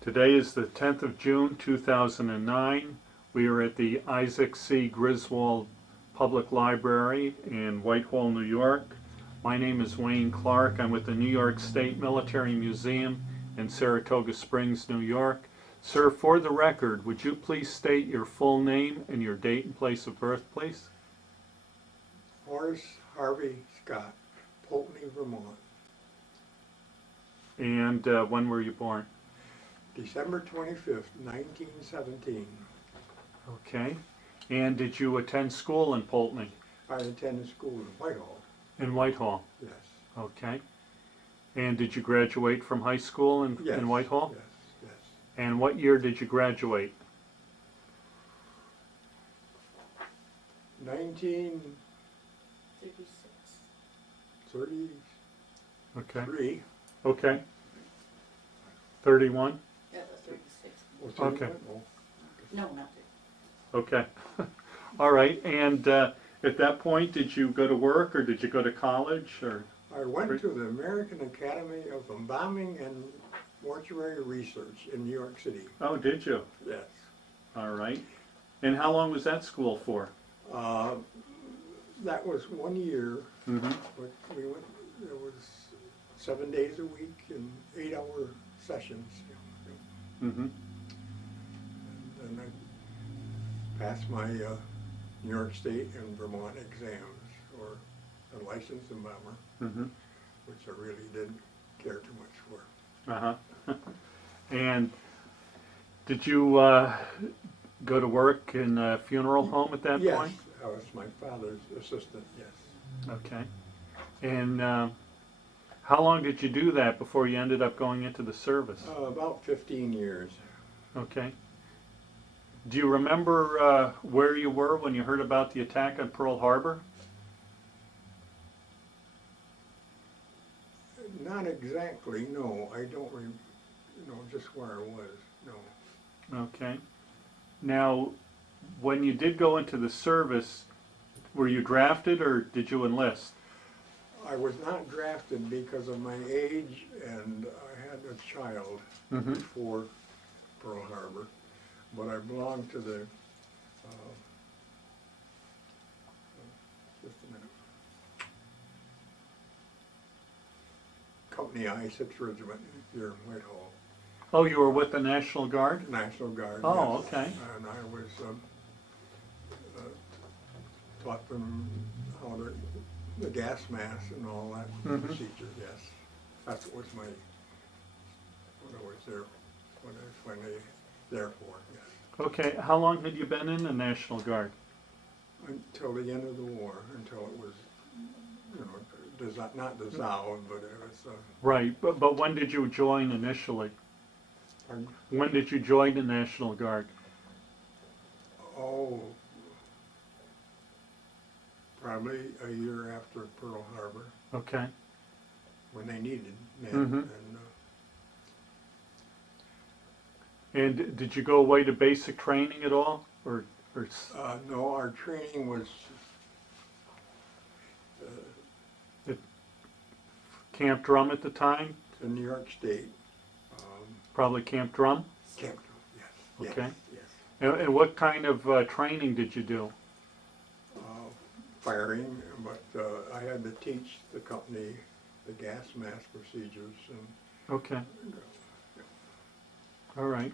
Today is the 10th of June, 2009. We are at the Isaac C. Griswold Public Library in Whitehall, New York. My name is Wayne Clark. I'm with the New York State Military Museum in Saratoga Springs, New York. Sir, for the record, would you please state your full name and your date and place of birth, please? Horace Harvey Scott, Poultney, Vermont. And when were you born? December 25th, 1917. Okay. And did you attend school in Poultney? I attended school in Whitehall. In Whitehall? Yes. Okay. And did you graduate from high school in Whitehall? Yes, yes. And what year did you graduate? 1933. Okay. Okay. 31? Yeah, that's 36. Was it Okay. Whitehall? No, not 30. Okay. All right. And at that point, did you go to work or did you go to college? Or I went to the American Academy of Embalming and Mortuary Research in New York City. Oh, did you? Yes. All right. And how long was that school for? That was 1 year, Mm-hmm. but we went, it was 7 days a week and 8-hour sessions. Mm-hmm. And then I passed my New York State and Vermont exams for a licensed embalmer, Mm-hmm. which I really didn't care too much for. Uh-huh. And did you go to work in a funeral home at that Yes, point? I was my father's assistant, yes. Okay. And how long did you do that before you ended up going into the service? About 15 years. Okay. Do you remember where you were when you heard about the attack on Pearl Harbor? Not exactly, no. I don't know just where I was, no. Okay. Now, when you did go into the service, were you drafted or did you enlist? I was not drafted because of my age, and I had a child Mm-hmm. before Pearl Harbor, but I belonged to the, just a minute, Company I, 6th Regiment here in Whitehall. Oh, you were with the National Guard? National Guard. Oh, yes. okay. And I was taught them how the gas mask and all that Mhm. procedure, yes. That's what was my, what I was there, what I was finally there for, yes. Okay. How long had you been in the National Guard? Until the end of the war, until it was, you know, not dissolved, but it was, Right. But when did you join initially? pardon? When did you join the National Guard? Oh, probably a year after Pearl Harbor, Okay. when they needed men. Mhm. And did you go away to basic training at all, or No, our training was Camp Drum at the time? in New York State. Probably Camp Drum. Camp, yes. Okay. Yes. And what kind of training did you do? Firing, but I had to teach the company the gas mask procedures and. Okay. All right.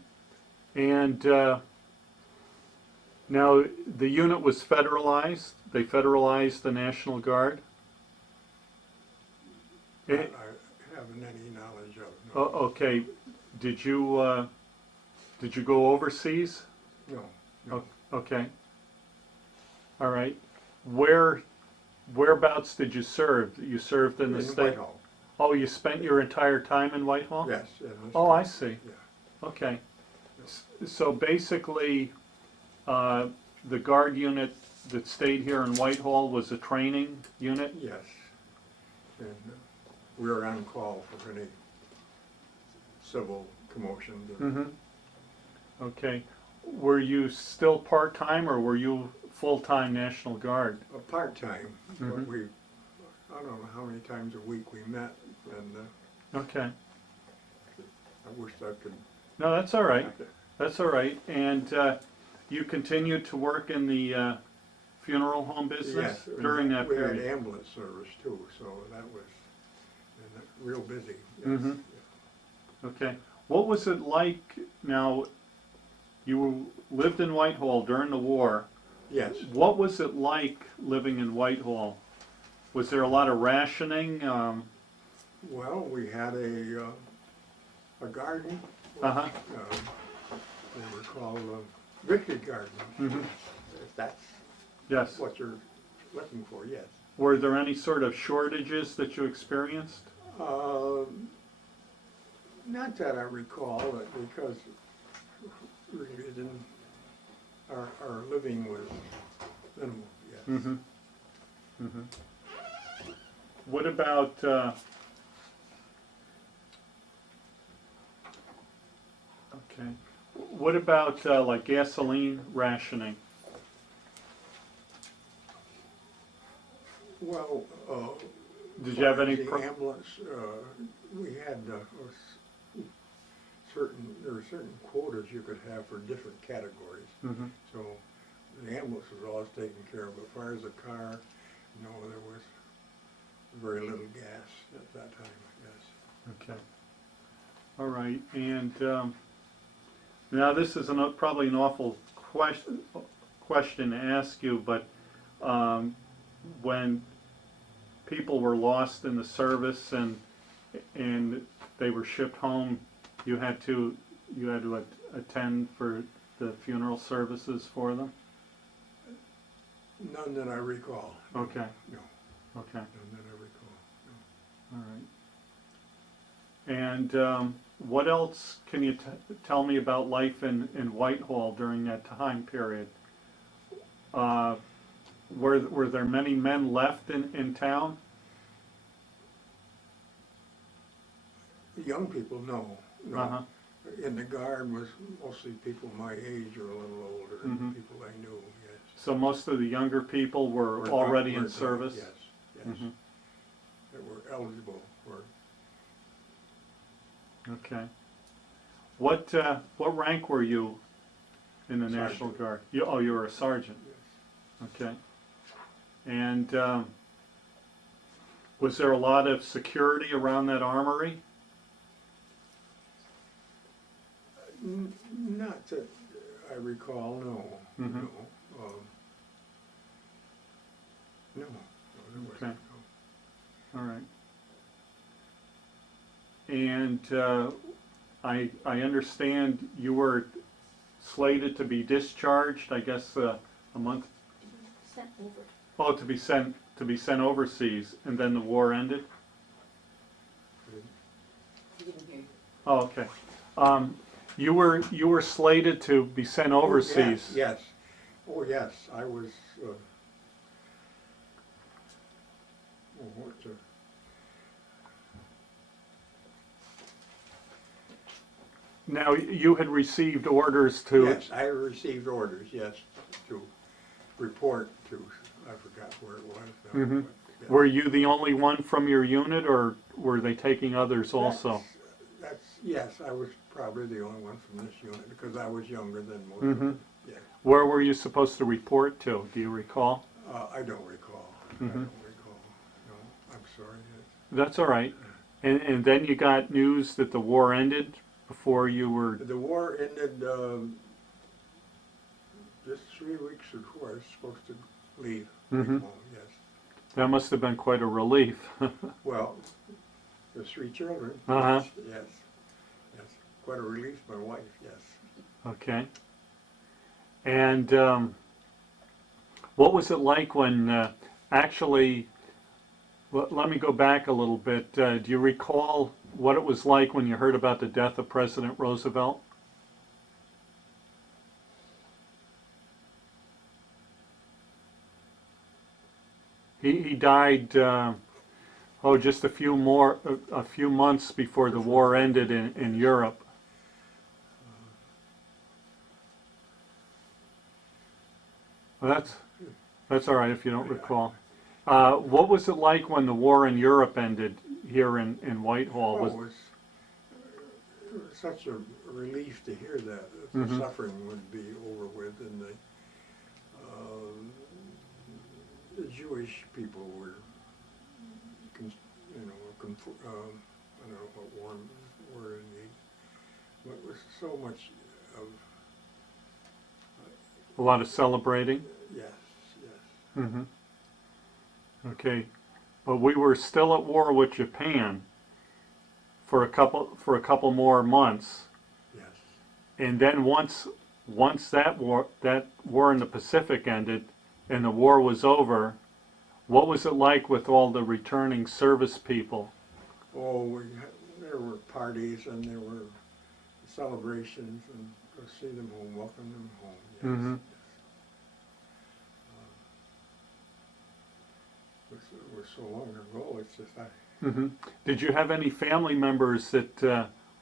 And now the unit was federalized. They federalized the National Guard. I haven't any knowledge of it. No. Okay. Did you go overseas? No. No. Okay. All right. Whereabouts did you serve? You served in the state. Whitehall. Oh, you spent your entire time in Whitehall? Yes. in the Oh, I state. see. Yeah. Okay. So basically, the guard unit that stayed here in Whitehall was a training unit? Yes. And we were on call for any civil commotions. Mm-hmm. Okay. Were you still part-time or were you full-time National Guard? Part-time, but Mhm. we, I don't know how many times a week we met, and Okay. I wished I could No, that's all right. That's all right. And you continued to work in the funeral home business Yes, during that we had period? ambulance service too, so that was real busy. Yes. Mhm. Okay. What was it like now? You lived in Whitehall during the war. Yes. What was it like living in Whitehall? Was there a lot of rationing? Well, we had a garden. Uh-huh. They were called Victory Gardens. Mhm. If that's Yes. what you're looking for, yes. Were there any sort of shortages that you experienced? Not that I recall, because really didn't, our living was minimal, yes. Mm-hmm. Mm-hmm. What about okay. What about like gasoline rationing? Well, Did you have any the ambulance, we had there were certain quotas you could have for different categories. Mm-hmm. So the ambulance was always taken care of. As far as the car, no, there was very little gas at that time, yes. Okay. All right. And now this is probably an awful question to ask you, but when people were lost in the service and they were shipped home, you had to attend for the funeral services for them? None that I recall. Okay. No, Okay. none that I recall. All right. And what else can you tell me about life in Whitehall during that time period? Were there many men left in town? Young people, no. Uh-huh. In the Guard was mostly people my age or a little older, Mhm. people I knew, yes. So most of the younger people were already in service? Yes, yes. Mhm. That were eligible for. Okay. What rank were you in the National Sergeant. Guard? You were a sergeant. Yes. Okay. And was there a lot of security around that armory? Not that I recall, no. Mhm. No. No, there wasn't. Okay. No. All right. And I understand you were slated to be discharged, I guess, a month. Sent over. Oh, to be sent overseas, and then the war ended. You didn't hear you. Oh, okay. You were slated to be sent overseas. Oh, yes. Oh, yes, I was, Now you had received orders to. yes, I received orders, yes, to report to, I forgot where it was now. Mhm. But, yeah. Were you the only one from your unit, or were they taking others also? Yes, I was probably the only one from this unit because I was younger than most of Mhm. them. Yeah. Where were you supposed to report to? Do you recall? I don't recall. I Mhm. don't recall. No, I'm sorry. That's all right. And then you got news that the war ended before you were. The war ended just 3 weeks before I was supposed to leave Mhm. home, yes. That must have been quite a relief. Well, there's 3 children. Uh-huh. Yes. Yes. Quite a relief, my wife, yes. Okay. And what was it like when actually? Let me go back a little bit. Do you recall what it was like when you heard about the death of President Roosevelt? He died just a few months before the war ended in Europe. Well, that's all right if you don't recall. What was it like when the war in Europe ended here in Whitehall? Oh, it such a relief to hear that Mhm. the suffering would be over with, and the Jewish people were, I don't know what one word but was so much of A lot of celebrating. yes. Mm-hmm. Okay, but we were still at war with Japan for a couple more months, Yes. and then once that war in the Pacific ended and the war was over, what was it like with all the returning service people? Oh, there were parties and there were celebrations and go see them home, welcome them home. Yes. Mm-hmm. It was so long ago. It's just Mm-hmm. Did you have any family members that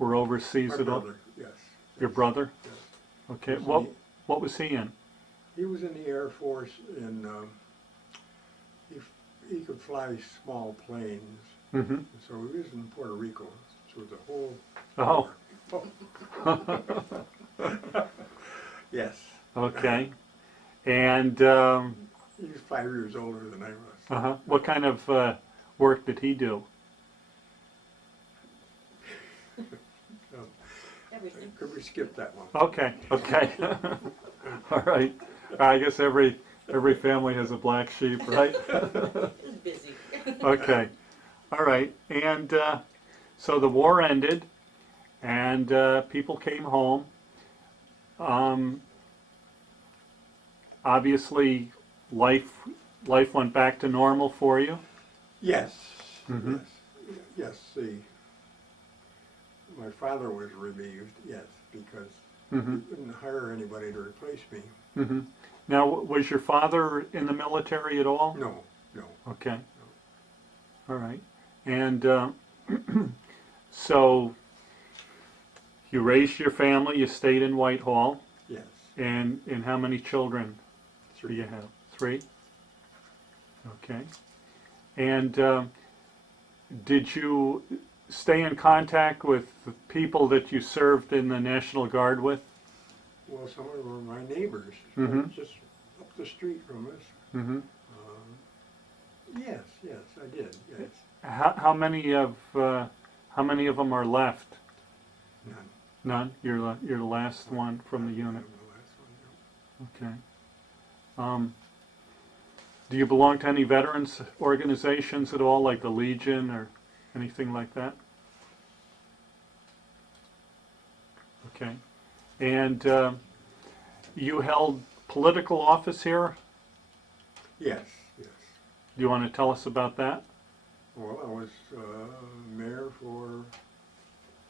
were overseas my at all? brother. Yes. Your brother? Yes. Okay. Was What was he in? He was in the Air Force, and he could fly small planes. Mm-hmm. So he was in Puerto Rico through the whole Oh. war. Yes. Okay. And He was 5 years older than I was. uh-huh. What kind of work did he do? Everything. Could we skip that one? Okay. Okay. All right. I guess every family has a black sheep, right? It was busy. Okay. All right. And so the war ended, and people came home. Obviously, life went back to normal for you. Yes. Mhm. Yes. My father was relieved. Yes, because Mm-hmm. he couldn't hire anybody to replace me. Mm-hmm. Now, was your father in the military at all? No. Okay. All right. And so you raised your family. You stayed in Whitehall. Yes. And how many children do 3. you have? 3? Okay. And did you stay in contact with the people that you served in the National Guard with? Well, some of them were my neighbors, Mhm. just up the street from us. Mm-hmm. Yes, I did. Yes, How many of them are left? none. None. You're the last one from the unit. I'm the last one, Okay. Do you belong to any veterans organizations at all, like the Legion or anything like that? Okay. And you held political office here? yeah. Yes. Do you want to tell us about that? Well, I was mayor for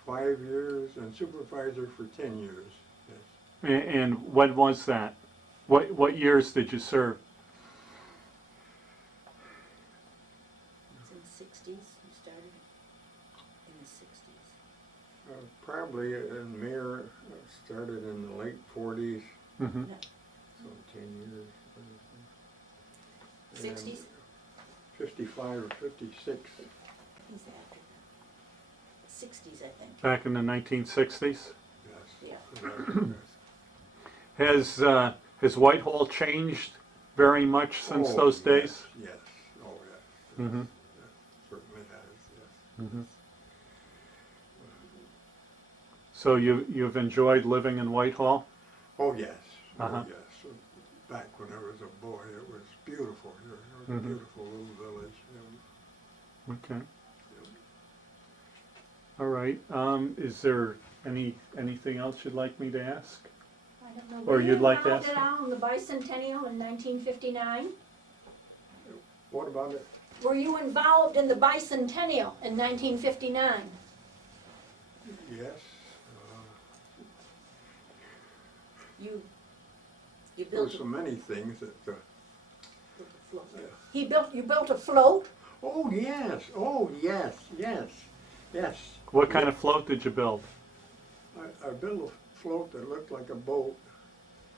5 years and supervisor for 10 years. Yes. And when was that? What years did you serve? It's in the 60s. You started in the 60s. Probably mayor started in the late 40s, Mm-hmm. so 10 years. 60s? 55 or 56. He's after that. 60s, I think. Back in the 1960s? Yes. Yeah. Has Whitehall changed very much since Oh, those days? Yes. Oh, yes. Mm-hmm. Certainly has. Yes. Mm-hmm. So you've enjoyed living in Whitehall? Oh, yes. Uh-huh. Oh, yes. Back when I was a boy, it was beautiful. It was a Mhm. beautiful little village. Okay. All right. Is there anything else you'd like me to ask? I don't know. Or Were you'd you like to involved ask at all in the Bicentennial in 1959? What about it? Were you involved in the Bicentennial in 1959? Yes. You There built were so many things that. a float. You built a float? Oh yes. Oh yes. Yes. Yes. What kind of float did you build? I built a float that looked like a boat,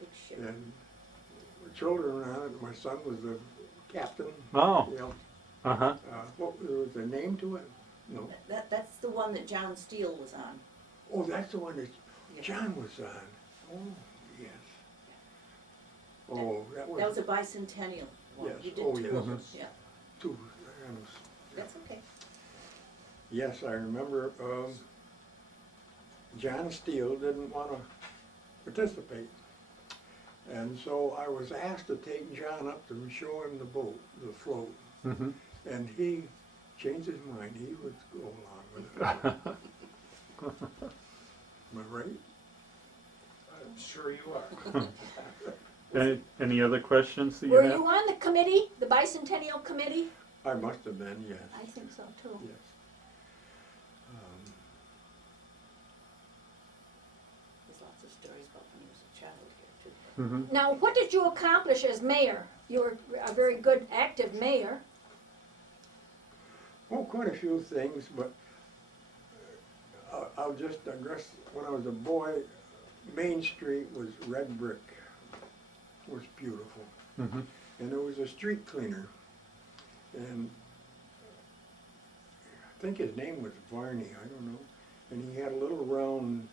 Big ship. and the children on it. My son was the captain. Oh. You know, Uh-huh. what was the name to it? No. That's the one that John Steele was on. Oh, that's the one that Yeah. John was on. Oh, yes. Oh, that was. That was a bicentennial one. Yes. You did Oh, two yes. of them, yeah. Two. That's okay. Yes, I remember, John Steele didn't want to participate. And so I was asked to take John up to show him the boat, the float. Mm-hmm. And he changed his mind. He would go along with it. Am I right? I'm sure you are. Any other questions that you Were have? you on the committee, the Bicentennial Committee? I must have been, yes. I think so too. Yes. There's lots of stories about when he was a child here too. Mm-hmm. Now, what did you accomplish as mayor? You were a very good, active mayor. Oh, quite a few things, but I'll just digress. When I was a boy, Main Street was red brick. It was beautiful. Mm-hmm. And there was a street cleaner. And I think his name was Varney, I don't know. And he had a little round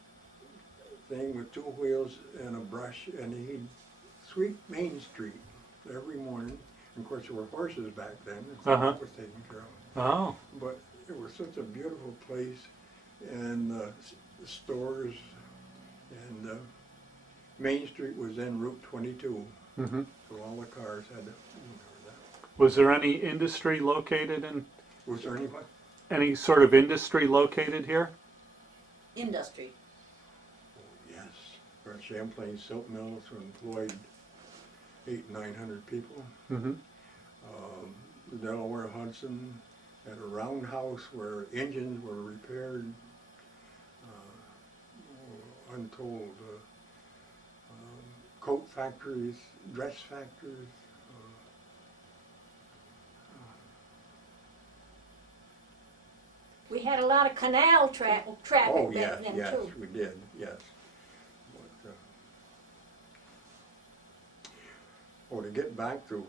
thing with two wheels and a brush, and he'd sweep Main Street every morning. And of course, there were horses back then, and so that was taken care of. Oh. But it was such a beautiful place, and the stores, and Main Street was then Route 22, Mm-hmm. so all the cars had to remember that. Was there any industry located in, Was there anyone? any sort of industry located here? Industry. Oh, yes. Our Champlain Silk Mills employed 800-900 people. Mm-hmm. The Delaware Hudson had a roundhouse where engines were repaired. Untold. Coat factories, dress factories. We had a lot of canal traffic Oh, back yes, then yes, too. we did, yes. But, to get back to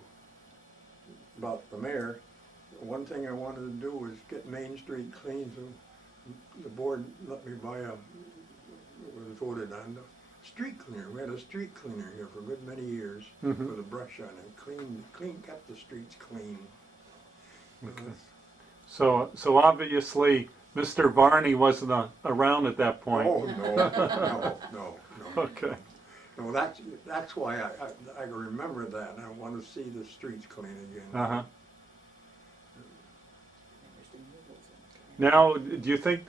about the mayor, one thing I wanted to do was get Main Street clean, so the board let me buy it was voted on, the street cleaner. We had a street cleaner here for a good many years Mhm. with a brush on it, kept the streets clean. Okay. So obviously, Mr. Varney wasn't around at that point. Oh, no. Okay. No, that's why I remember that, and I want to see the streets clean again. Uh-huh. There's the noodles in it. Now, do you think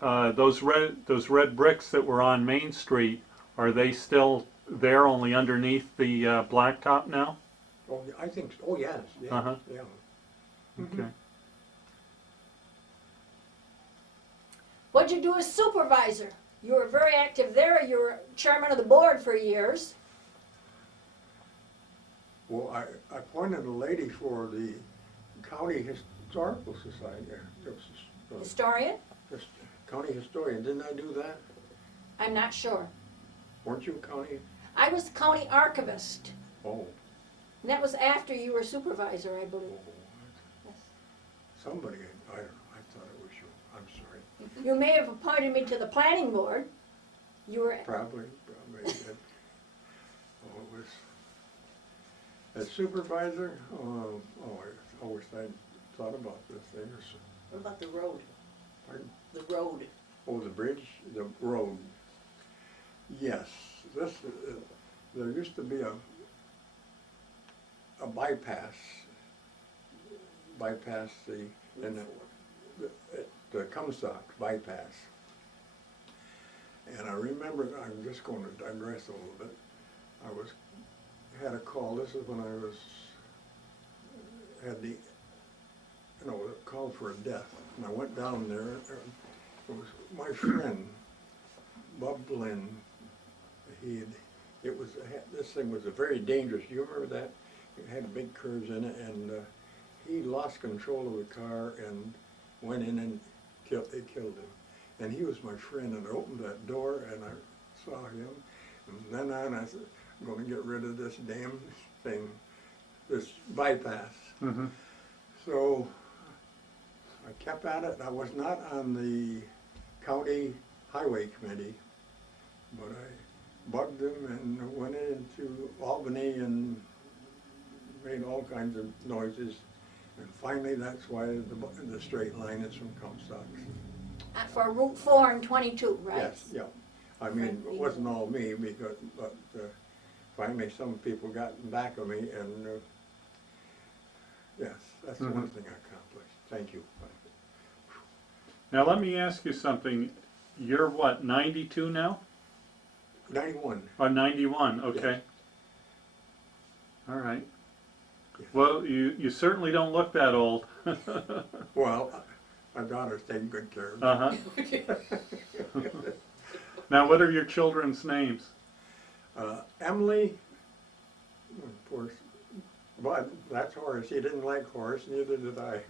those red bricks that were on Main Street, are they still there, only underneath the blacktop now? Oh, I think, oh, yes, yeah, Uh-huh. yeah. Okay. What'd you do as supervisor? You were very active there. You were chairman of the board for years. Well, I appointed a lady for the County Historical Society. Historian? County historian, didn't I do that? I'm not sure. Weren't you county? I was county archivist. Oh, And that was after you were supervisor, I believe. Yes. somebody, I don't know, I thought it was you, I'm sorry. You may have appointed me to the planning board. You were, Probably. It was, as supervisor, I always thought about this thing. What about the road? Pardon? The road. Oh, the bridge, the road. Yes, there used to be a bypass the Comstock bypass. And I remember, I'm just going to digress a little bit. Had a call, this is when I had the call for a death. And I went down there, it was my friend, Bob Blinn. This thing was very dangerous. You remember that? It had big curves in it, and he lost control of the car and went in and they killed him. And he was my friend, and I opened that door and I saw him. And then I said, I'm going to get rid of this damn thing, this bypass. Mm-hmm. So I kept at it. I was not on the county highway committee, but I bugged them and went into Albany and made all kinds of noises. And finally, that's why the straight line is from Comstock. For Route 4 and 22, right? Yes, yeah. I mean, it wasn't all me, but finally some people got back of me, and yes, that's the one thing I accomplished. Thank you. Now let me ask you something. You're what, 92 now? 91. Or 91, okay. Yes. All right. Yes. Well, you certainly don't look that old. Well, my daughter's taking good care of me. Uh-huh. Now what are your children's names? Emily, of course, Bud, that's Horace. He didn't like Horace, neither did I.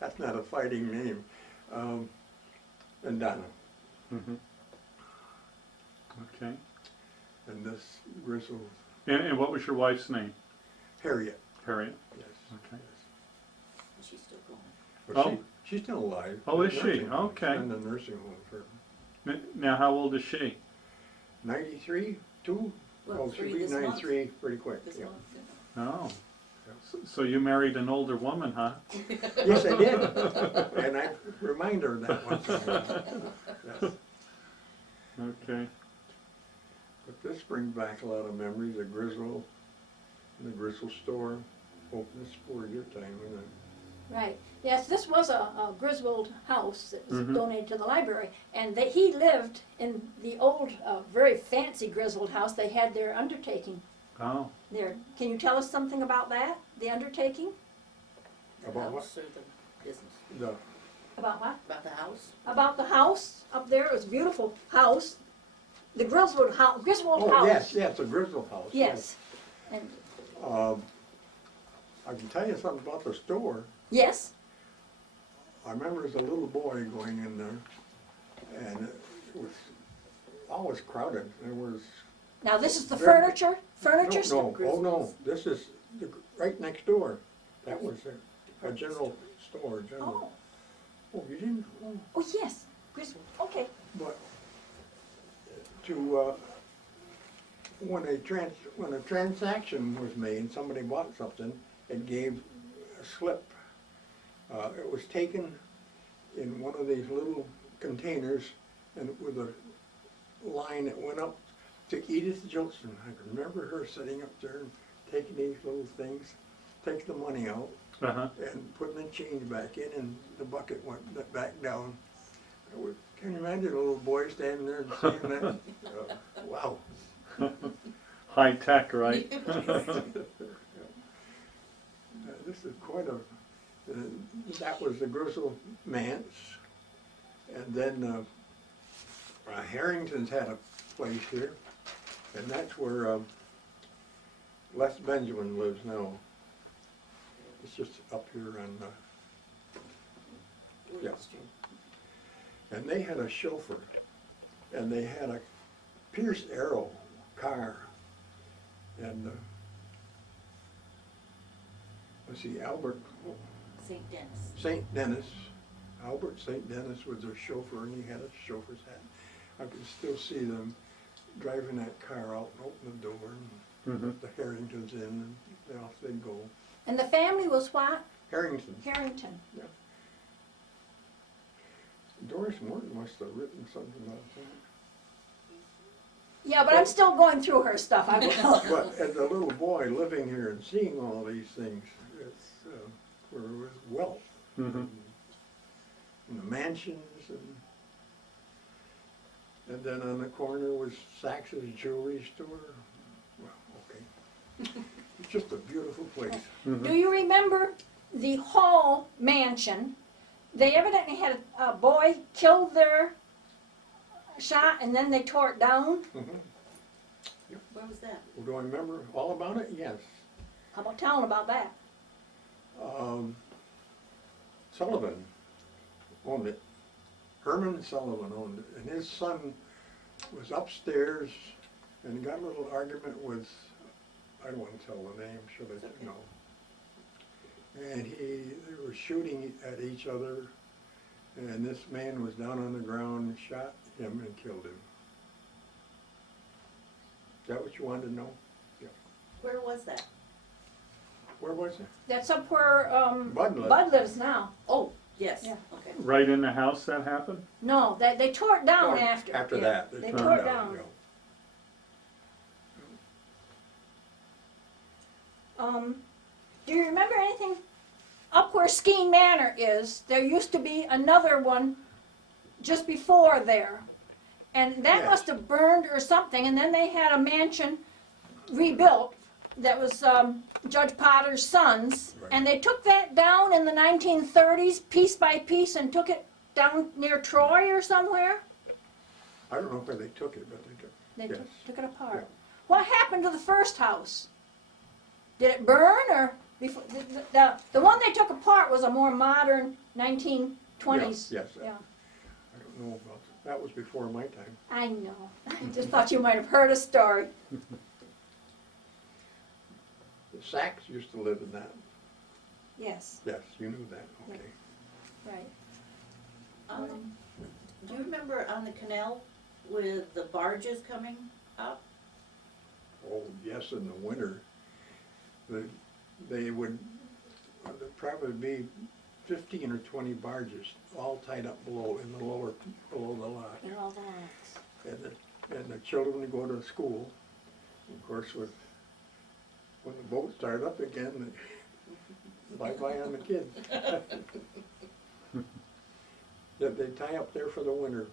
That's not a fighting name. And Donna. Mm-hmm. Okay. And this grizzled And what was your wife's name? Harriet. Harriet. Yes. Okay. And she's still going. But Oh. she's still alive. Oh, is she? Nursing home. Okay. She's in the nursing home for Now how old is she? 93, 2? Well, Oh, she'll 3 be this month. 93 pretty quick. This Yeah. month. Oh. So you married an older woman, huh? Yes, I did. And I remind her of that once in a while. Yes. Okay. But this brings back a lot of memories of Griswold, the Griswold store. Hope this is for your time, isn't it? Right. Yes, this was a Griswold house that was Mhm. donated to the library, and he lived in the old, very fancy Griswold house. They had their undertaking Oh. there. Can you tell us something about that, the undertaking? The About what? house or the business? The, About what? About the house? About the house up there. It was a beautiful house. The Griswold house. oh, house. yes, the Griswold house. Yes. And I can tell you something about the store. yes. I remember as a little boy going in there, and it was always crowded. There was Now this is the Very- furniture. Furniture. no, oh no, this is right next door. That was a general store, general. Oh. Oh, you didn't? Oh. Oh yes. Griswold. Okay. But to when a transaction was made, somebody bought something, it gave a slip. It was taken in one of these little containers, and with a line that went up to Edith Jolson. I can remember her sitting up there and taking these little things, taking the money out, Uh-huh. and putting the change back in, and the bucket went back down. Can you imagine a little boy standing there and seeing that? Wow. High tech, right? This is quite a, that was the Griswold Manse. And then Harrington's had a place here, and that's where Les Benjamin lives now. It's just up here on, William Yeah. Street. and they had a chauffeur, and they had a Pierce Arrow car, and let's see, St. Dennis, Albert St. Dennis was their chauffeur, and he had a chauffeur's hat. I can still see them driving that car out and open the door, and Mhm. the Harringtons in, and off they'd go. And the family was what? Harrington. Harrington. Doris Morton must have written something about that. Yeah, but I'm still going through her stuff. I will. But as a little boy living here and seeing all these things, it's where it was wealth, Mm-hmm. and the mansions, and then on the corner was Sax's jewelry store. Well, okay, it's just a beautiful place. Do you remember the Hall mansion? They evidently had a boy killed there, shot, and then they tore it down. Where was that? Well, do I remember all about it? Yes. How about telling about that? Sullivan owned it. Herman Solomon owned it, and his son was upstairs and got a little argument with, I don't want to tell the name, should I? No. And they were shooting at each other, And this man was down on the ground, shot him and killed him. Is that what you wanted to know? Where was that? Where was it? That's up where, Bud lives. Bud lives now. Oh, yes, Yeah. okay. Right in the house that happened? No, they tore it down Oh, after. After Yeah. that. They tore tore it down. yeah. Do you remember anything up where Skeen Manor is? There used to be another one just before there. And that Yes. must have burned or something, and then they had a mansion rebuilt that was Judge Potter's son's, Right. and they took that down in the 1930s, piece by piece, and took it down near Troy or somewhere. I don't know where they took it, but they took They Yes. took it apart. Yeah. What happened to the first house? Did it burn or before? The one they took apart was a more modern 1920s. Yes, Yeah, I don't know about that. That was before my time. I know. I just thought you might have heard a story. The Sacks used to live in that. Yes, Yes, you knew that, Yeah. okay. right. Do you remember on the canal with the barges coming up? Oh, yes, in the winter, they would, there'd probably be 15 or 20 barges, all tied up below, in the lower, below the lock. And all the lots. And the children would go to school. Of course, when the boat started up again, bye-bye on the kids. They tie up there for the winter.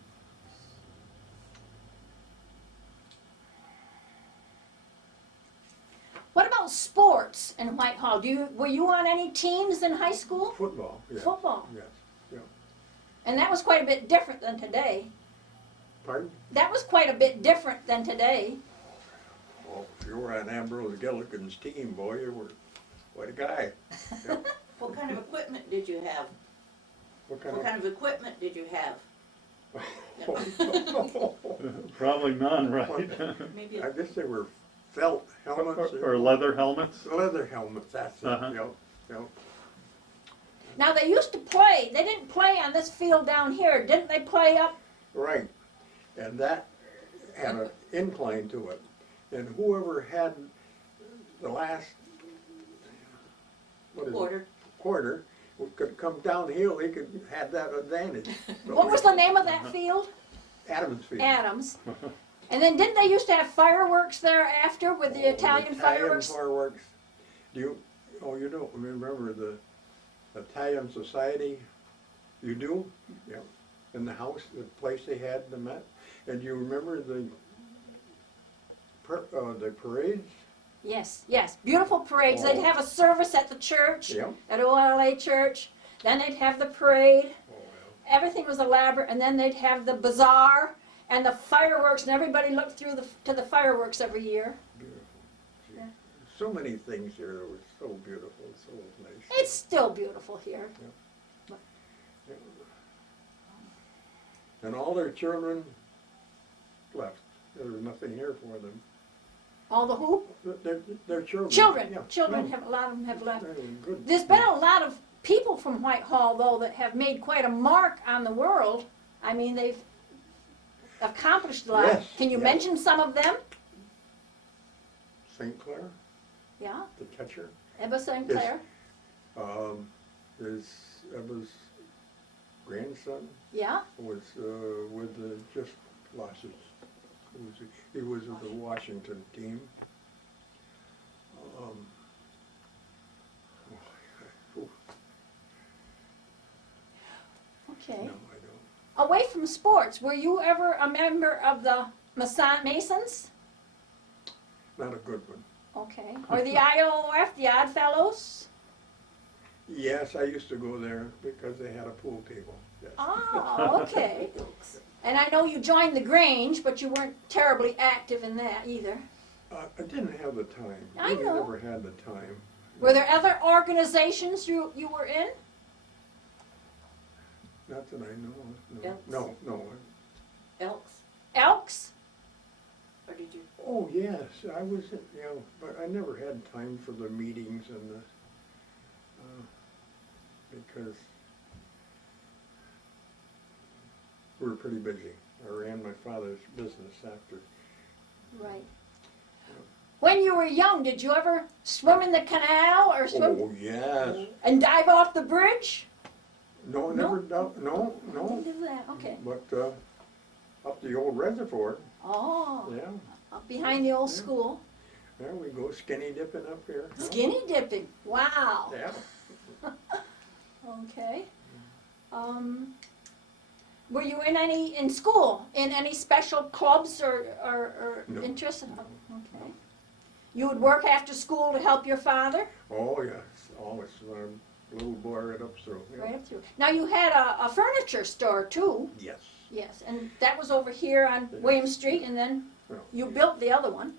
What about sports in Whitehall? Were you on any teams in high school? Football, yes. Football. Yes, yeah. And that was quite a bit different than today. Pardon? That was quite a bit different than today. Well, if you were on Ambrose Gilligan's team, boy, you were quite a guy. Yep. What kind of equipment did you have? What kind What kind of equipment did you have? of... Probably none, right? Maybe I guess they were felt helmets. Or leather helmets? Leather helmets, that's it, Uh-huh. yep. Now they used to play, they didn't play on this field down here, didn't they play up? Right, and that had an incline to it. And whoever had the last, what is it? Quarter, could come downhill, he could have that advantage. What was the name of that field? Adams Field. Adams. And then didn't they used to have fireworks there after with the Italian fireworks? fireworks. You don't remember the Italian Society? You do? Yeah. In the house, the place they had them at. And you remember the parades? Yes, yes, beautiful parades. They'd Oh. have a service at the church, Yeah. at OLA church. Then they'd have the parade. Oh, well. Everything was elaborate, and then they'd have the bazaar and the fireworks, and everybody looked through to the fireworks every year. Beautiful. Gee, Yeah. So many things here that were so beautiful, so nice. It's still beautiful here. Yeah. And all their children left. There was nothing here for them. All the who? Their children. Children. Yeah. Children Yeah. have, a lot of them have left. They were good. There's been a lot of people from Whitehall, though, that have made quite a mark on the world. I mean, they've accomplished a lot. Yes, Can you yes. mention some of them? St. Clair, Yeah, the catcher, Ebba St. Yes. Clair. is Ebba's grandson Yeah, was with the just losses. He was with the Washington team. okay. No, I don't. Away from sports, were you ever a member of the Masons? Not a good one. Okay. Or the IOF, the Odd Fellows? Yes, I used to go there because they had a pool table. Yes. Oh, okay. And I know you joined the Grange, but you weren't terribly active in that either. I didn't have the time. I Really know. never had the time. Were there other organizations you were in? Not that I know of. Elks. No. Elks, Elks? or did you? Oh, yes, I was, but I never had time for the meetings and because were pretty busy. I ran my father's business after. Right. When you were young, did you ever swim in the canal or swim Oh, yes. and dive off the bridge? No, never done, no, no. Didn't do that, okay. But, up the old reservoir, Oh, yeah, up behind the old Yeah. school. there we go, skinny dipping up here. Skinny dipping, wow. Yeah. Okay. Were you in school, in any special clubs or No. interests? Okay. You would work after school to help your father? Oh, yes, always, little boy right up through. Yeah. Right up through. Now you had a furniture store too. Yes. Yes, and that was over here on William Street, and then Yeah. you built the other one.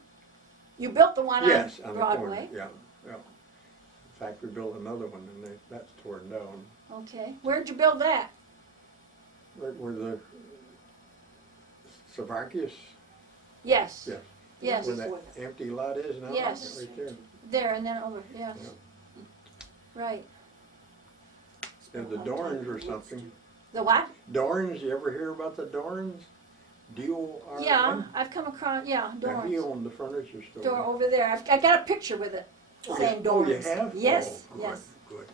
You built the one Yes, on on the corner, Broadway. yeah, yeah. In fact, we built another one and that's torn down. Okay. Where'd you build that? Right where the Slovakias, Yes. yes. Yes. Where that empty lot is now? Yes. Right there. There and then over. Yes. Right. And the Dorns or something. The what? Dorns, you ever hear about the Dorns? D-O-R-N? Yeah, I've come across. Yeah, Now, he Dorns. owned the furniture store. Door over there. I got a picture with it saying Oh, you Dorns. have? Yes. Oh, good, Yes. good.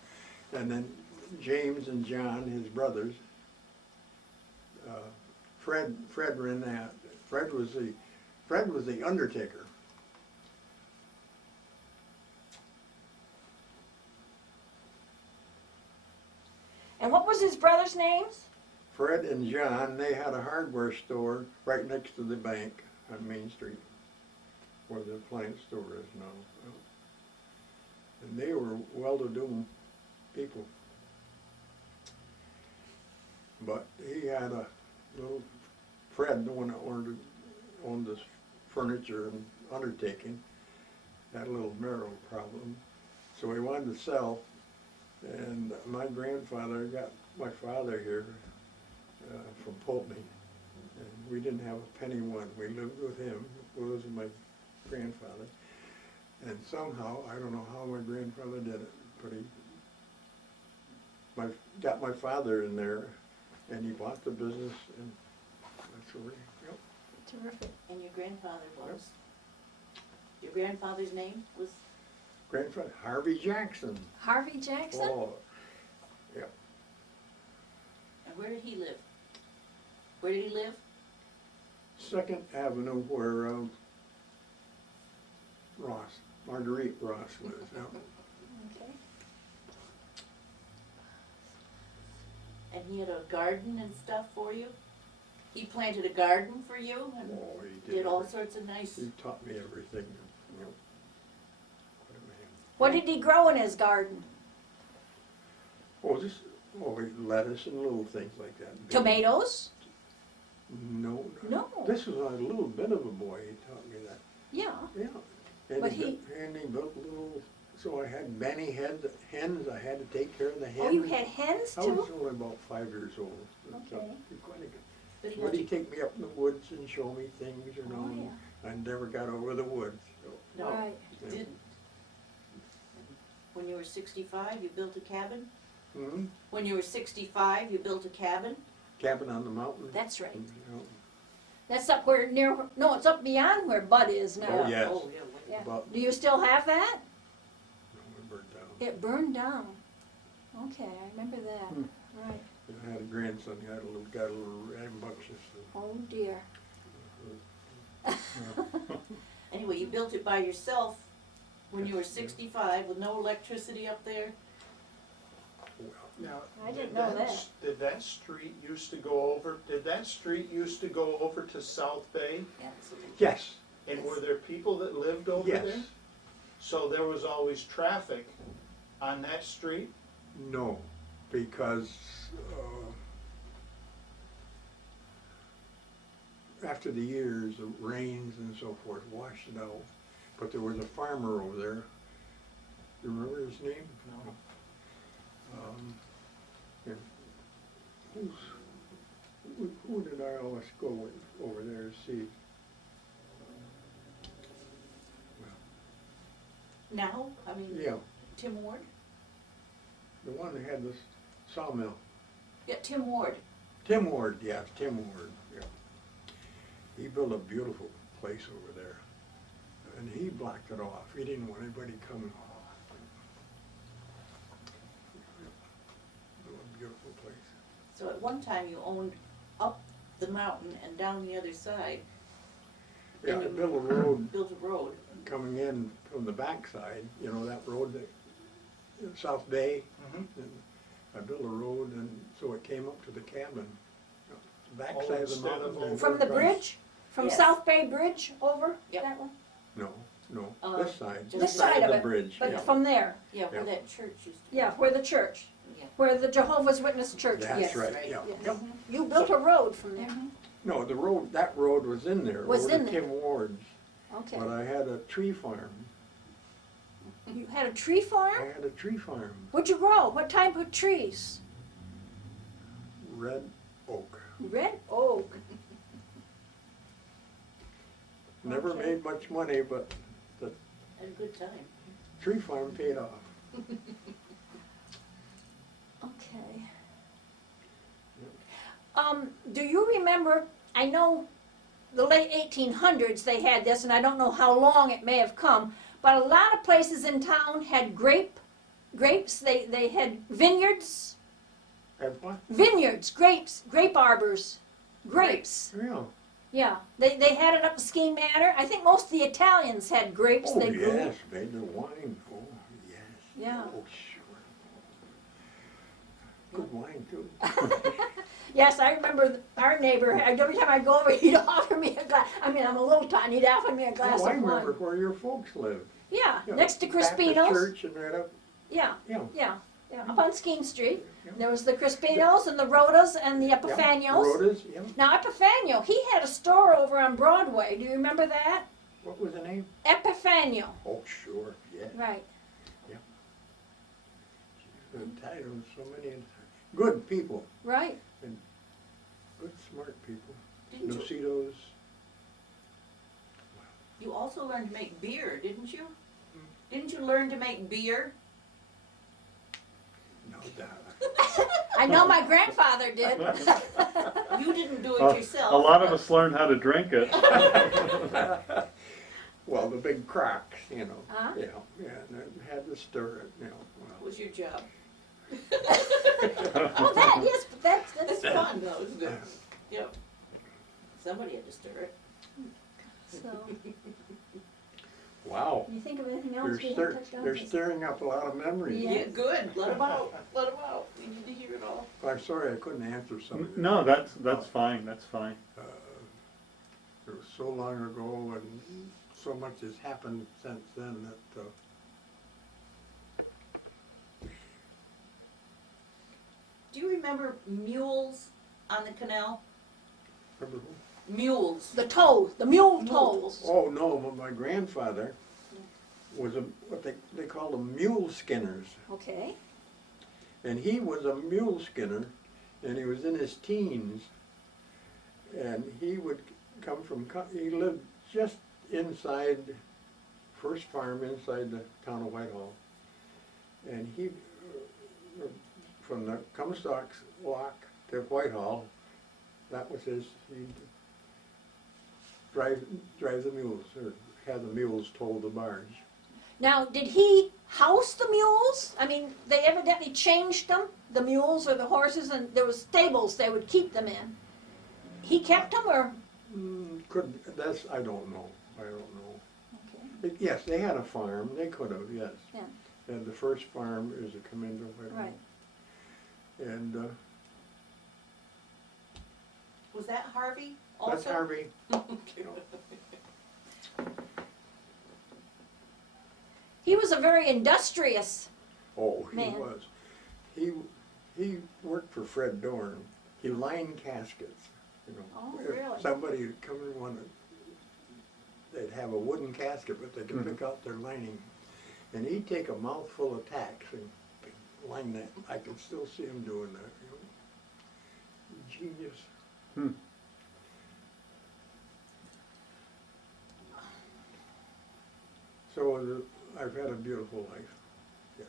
And then James and John, his brothers, Fred ran that. Fred was the undertaker. And what was his brother's names? Fred and John, they had a hardware store right next to the bank on Main Street, where the appliance store is now. And they were well-to-do people. But he had a little, Fred, the one that owned this furniture and undertaking, had a little marital problem. So he wanted to sell, and my grandfather got my father here from Poultney, and we didn't have a penny one. We lived with him, was my grandfather, and somehow, I don't know how my grandfather did it, but he got my father in there, and he bought the business, and that's where we, yep. Terrific. And your grandfather was? Your grandfather's name was? Grandfather, Harvey Jackson. Harvey Jackson? Oh, And where did he live? Where did he live? 2nd Avenue where Marguerite Ross lives, yeah. Okay. And he had a garden and stuff for you? He planted a garden for you and Oh, he did all everything. sorts of nice. He taught me everything, you know. What a man. What did he grow in his garden? Lettuce and little things like that. Tomatoes? No. No. This was a little bit of a boy, he taught me that, Yeah. yeah. And But he built little, so I had many hens, I had to take care of the hens. Oh, you had hens I was too? only about 5 years old. So Okay. quite a good- But he But let he'd you, take me up in the woods and show me things, you know. Oh, and I never got over the woods, so. no, Right. he didn't. When you were 65, you built a cabin? Hmm? When you were 65, you built a cabin? Cabin on the mountain. That's right. You know, That's up where no, it's up beyond where Bud is now. Oh, yes. Oh, yeah. Yeah. But- Do you still have that? no, it burned down. It burned down. Okay, I remember that. Hmm. Right. I had a grandson, he got a little rambunctious. Oh dear. Anyway, you built it by yourself when you were 65 with no electricity up there? Now, I didn't know that. Did that street used to go over to South Bay? Yes, And were there people that lived over yes, there? So there was always traffic on that street? no, because, after the years, the rains and so forth washed it out. But there was a farmer over there, you remember his name? No. And who did I always go with over there to see? Now? I mean, Yeah, Tim Ward? the one that had this sawmill. Yeah, Tim Ward. Tim Ward, yes, Tim Ward, yeah. He built a beautiful place over there, and he blocked it off. He didn't want anybody coming. Built a beautiful place. So at one time you owned up the mountain and down the other side, Yeah, And I you- built a road built a road. coming in from the backside, you know, that road that, South Bay. Mhm. And I built a road and so it came up to the cabin, the backside of the instead of mountain. and- over- From the bridge? From Yes. South Bay Bridge over Yep. that one? No, this side. This this side of the it, bridge, But yeah. from there, Yeah, where Yeah. that church used to yeah, where the church, be. Yeah. where the Jehovah's Witness church was. That's Yes, right, right. yeah. Yes. Yep. You built a road from there. No, the road, that road was in there, Was over in to there. Tim Ward's, Okay. but I had a tree farm. You had a tree I farm? had a tree farm, What'd you grow? What type of trees? red oak. Red oak. Never Okay. made much money, but the Had a good time. tree farm paid off. Okay. Do you remember, I know the late 1800s they had this, and I don't know how long it may have come, but a lot of places in town had grapes, they had vineyards, And what? vineyards, grapes, grape arbors, grapes. Yeah. Yeah, they had it up in Ski Manor. I think most of the Italians had grapes Oh, they grew. yes, made the wine, oh, yes. Yeah. Oh, sure. Good wine, too. Yes, I remember our neighbor, every time I'd go over, he'd offer me a glass. I mean, I'm a little tiny, he'd offer me a glass Oh, I of wine. remember where your folks lived. Yeah, Yeah, next to Baptist Crispino's. Church and right up, Yeah, yeah. yeah, yeah, up on Skeen Street. Yeah. There was the Crispino's and the Rhodas and the Epifanios. Rhoda's, yeah. Now Epifanio, he had a store over on Broadway. Do you remember that? What was the name? Epifanio. Oh, sure, yeah. Right. Italians, so many, good people, Right. good smart people. Didn't you? Lucidos. You also learned to make beer, didn't you? Didn't you learn to make beer? No doubt. I know my grandfather did. You didn't do it A yourself. lot of us learned how to drink it. Well, the big crocks, you know. Huh? Yeah, and then had to stir it, you know. What Well, was your job? Oh, that, yes, but that's It's fun though, isn't it? Yep. Somebody had to stir it. so. wow. You think of anything else They're, we haven't touched on? they're stirring up a lot of memories. Yeah. Yeah, good. Let them out. Let them out. We need to hear it all. I'm sorry I couldn't answer some of it. No, that's fine, that's fine. It was so long ago and so much has happened since then that, Do you remember mules on the canal? remember who? Mules. The toes, the mule Mules. toes. Oh, no, but my grandfather was what they called them Mule Skinners. Okay. And he was a mule skinner, and he was in his teens. And he would come from, he lived just inside, first farm inside the town of Whitehall. And he, from the Comstocks walk to Whitehall, that was his, he'd drive the mules, or have the mules tow the barge. Now, did he house the mules? I mean, they evidently changed them, the mules or the horses, and there was stables they would keep them in. He kept them, or? I don't know, Okay. Yes, they had a farm, they could have, yes. Yeah. And the first farm is a Commando Whitehall. Right. And Was that Harvey also? that's Harvey. He was a very industrious. Oh, he Man. was. He worked for Fred Dorn. He lined caskets, you know. Oh, If really? somebody would come and wanted, they'd have a wooden casket, but they could pick out their lining. And he'd take a mouthful of tacks and line that. I can still see him doing that, you know. Genius. Hmm. So I've had a beautiful life, yes.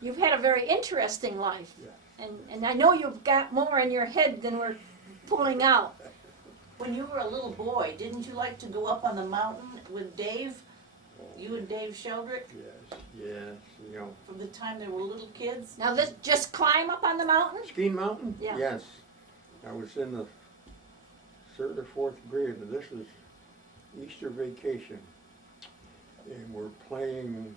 You've had a very interesting life. Yeah. And I know you've got more in your head than we're pulling out. When you were a little boy, didn't you like to go up on the mountain with Dave? You and Dave Sheldrick, Yes, you know. from the time they were little kids? Now this, just climb up on the mountain? Skiing Mountain? Yeah. Yes. I was in the third or fourth grade, and this was Easter vacation. And we're playing,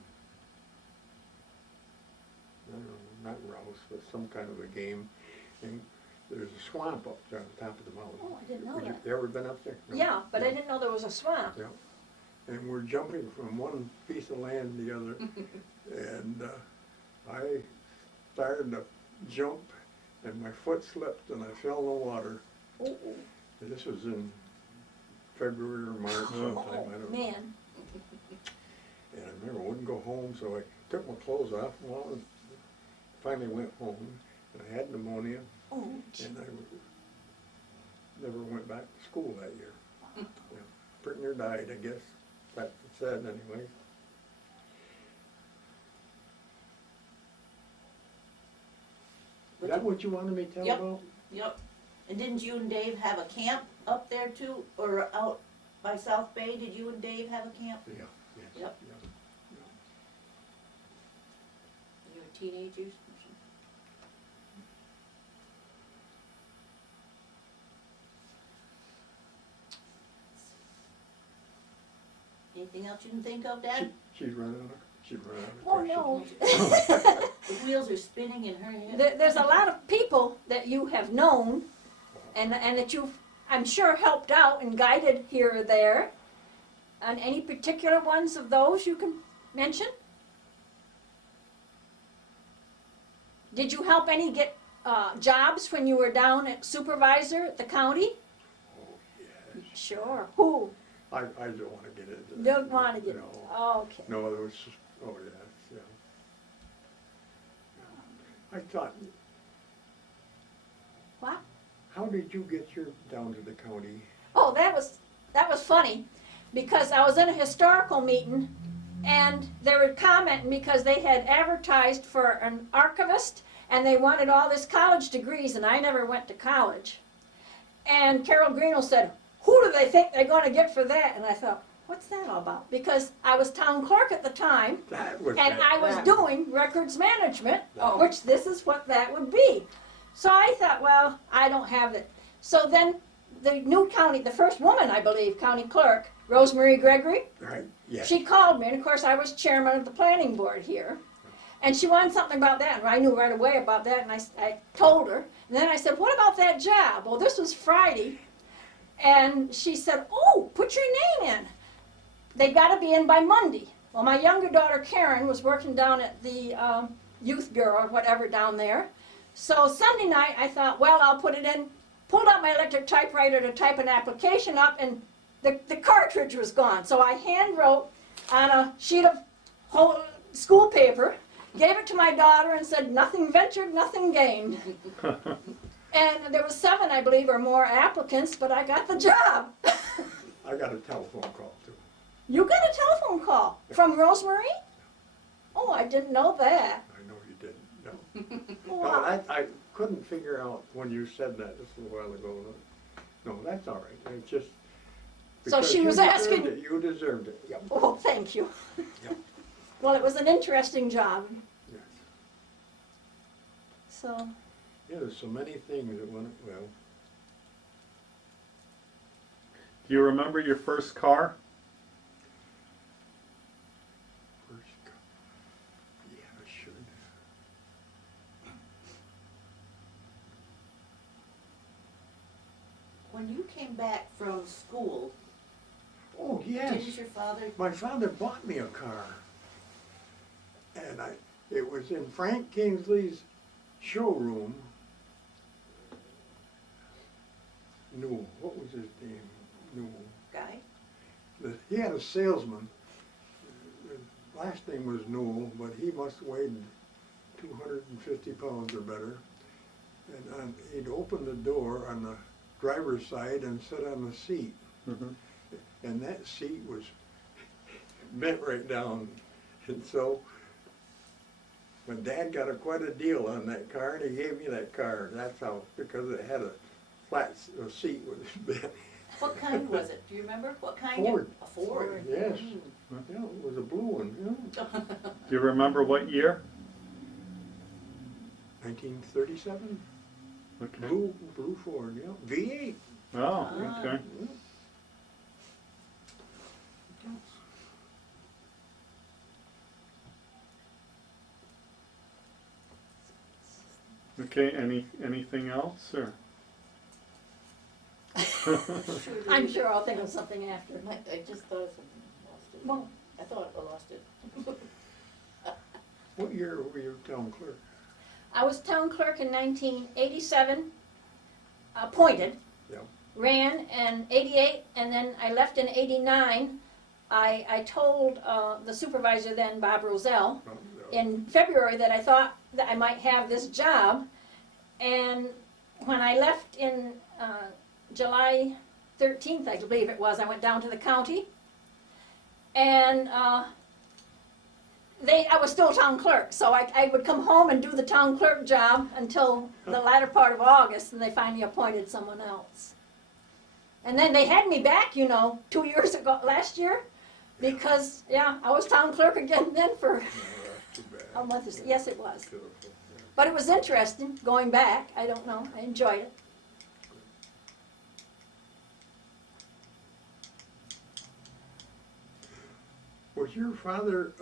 I don't know, not rouse, but some kind of a game. And there's a swamp up there on the top of the mountain. Oh, I didn't know Would that. you ever been up there? No? Yeah, but I didn't know there was a swamp. Yeah. And we're jumping from one piece of land to the other. And I started to jump, and my foot slipped, and I fell in the water. Oh, And this was in February or March sometime, I don't know. man. And I remember I wouldn't go home, so I took my clothes off, well, and finally went home, and I had pneumonia, Oh, and I never went back to school that year. Yeah. Pretty near died, I guess, that's what it said anyway. Is that what you wanted me to tell Yep. about? Yep. And didn't you and Dave have a camp up there too, or out by South Bay? Did you and Dave have a camp? Yeah, yes. Yep. Yeah. You were teenagers? Anything else you can think of, Dad? She's running out of oh questions. no. The wheels are spinning in her head. There's a lot of people that you have known and that you've, I'm sure, helped out and guided here or there. And any particular ones of those you can mention? Did you help any get jobs when you were down at supervisor at the county? Oh, yes. Sure. Who? I don't want to get into that. Don't want to get No. it. Okay. No, there was, oh, yes, yeah. I thought, What? how did you get your, down to the county? Oh, that was funny, because I was in a historical meeting, and they were commenting because they had advertised for an archivist, and they wanted all this college degrees, and I never went to college. And Carol Greenell said, "Who do they think they're going to get for that?" And I thought, what's that all about? Because I was town clerk at the time, That was and I was fantastic. doing records management, Oh. which this is what that would be. So I thought, well, I don't have it. So then the new county, the first woman, I believe, county clerk, Rosemary Gregory, Right, yes. she called me, and of course I was chairman of the planning board here. And she wanted something about that, and I knew right away about that, and I told her. And then I said, what about that job? Well, this was Friday. And she said, oh, put your name in. They got to be in by Monday. Well, my younger daughter, Karen, was working down at the youth bureau or whatever down there. So Sunday night, I thought, well, I'll put it in. Pulled out my electric typewriter to type an application up, and the cartridge was gone. So I hand wrote on a sheet of whole school paper, gave it to my daughter, and said, nothing ventured, nothing gained. And there was 7, I believe, or more applicants, but I got the job. I got a telephone call too. You got a telephone call from Rosemary? Oh, I didn't know that. I know you didn't, no. Wow. No, I couldn't figure out when you said that just a while ago. No, that's all right, it's just. So because she you was deserved asking- it, You deserved it, yep. Oh, thank you. Yep. Well, it was an interesting job, Yes. so. Yeah, there's so many things that went, well, Do you remember your first car? first, yeah, I should. When you came back from school, Oh, yes. didn't your father, My father bought me a car. And it was in Frank Kingsley's showroom. Newell, what was his name? Newell. guy? He had a salesman. The last name was Newell, but he must have weighed 250 pounds or better. And he'd open the door on the driver's side and sit on the seat. Mm-hmm. And that seat was bent right down. And so But Dad got quite a deal on that car, and he gave me that car. That's how, because it had a flat seat with it. What kind was it? Do you remember? What kind? Ford. A Ford. Yes. Mm. Yeah, it was a blue one, yeah. Do you remember what year? 1937. Okay. Blue Ford, yeah. V8. Oh, Ah. okay. Okay, anything else, or? I'm sure I'll think of something after. I just thought of something, lost it. Well, I thought I lost it. What year were you town clerk? I was town clerk in 1987, appointed. Yeah. Ran in 88, and then I left in 89. I told the supervisor then, Bob Roselle, in February that I thought that I might have this job, and when I left in July 13th, I believe it was, I went down to the county, and I was still town clerk, so I would come home and do the town clerk job until the latter part of August, and they finally appointed someone else. And then they had me back, 2 years ago, last year, because, yeah, I was town clerk again then for a month or so. Yes, it was. But it was interesting, going back. I don't know, I enjoyed it. Was your father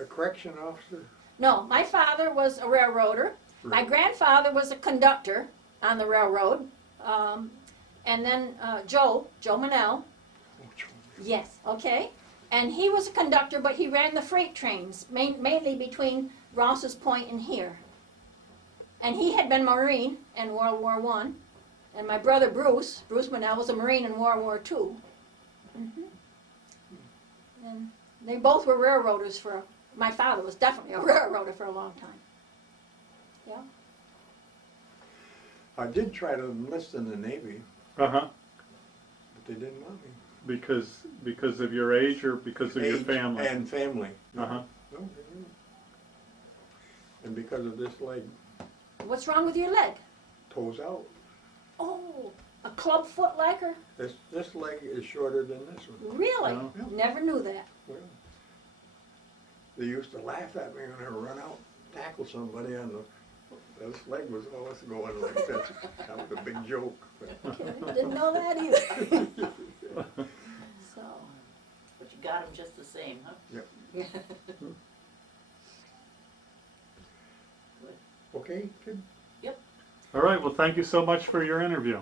a correction officer? No, my father was a railroader. My grandfather was a conductor on the railroad. And then Joe Manel, yes, okay. And he was a conductor, but he ran the freight trains, mainly between Ross's Point and here. And he had been a Marine in World War I. And my brother Bruce Manel, was a Marine in World War II. And they both were railroaders my father was definitely a railroader for a long time. Yeah. I did try to enlist in the Navy, Uh-huh. but they didn't want me. Because of your age or because of your Age family? and family. Uh-huh. No, they didn't. And because of this leg, What's wrong with your leg? toes out. Oh, a club foot like her? This leg is shorter than this one. Really? Oh. Never knew that. Well, they used to laugh at me when I run out, tackle somebody on this leg was always going like this. That was a big joke. Okay, didn't know that either. So, But you got them just the same, huh? Yep. Okay, good. All right, well, thank you so much for your interview.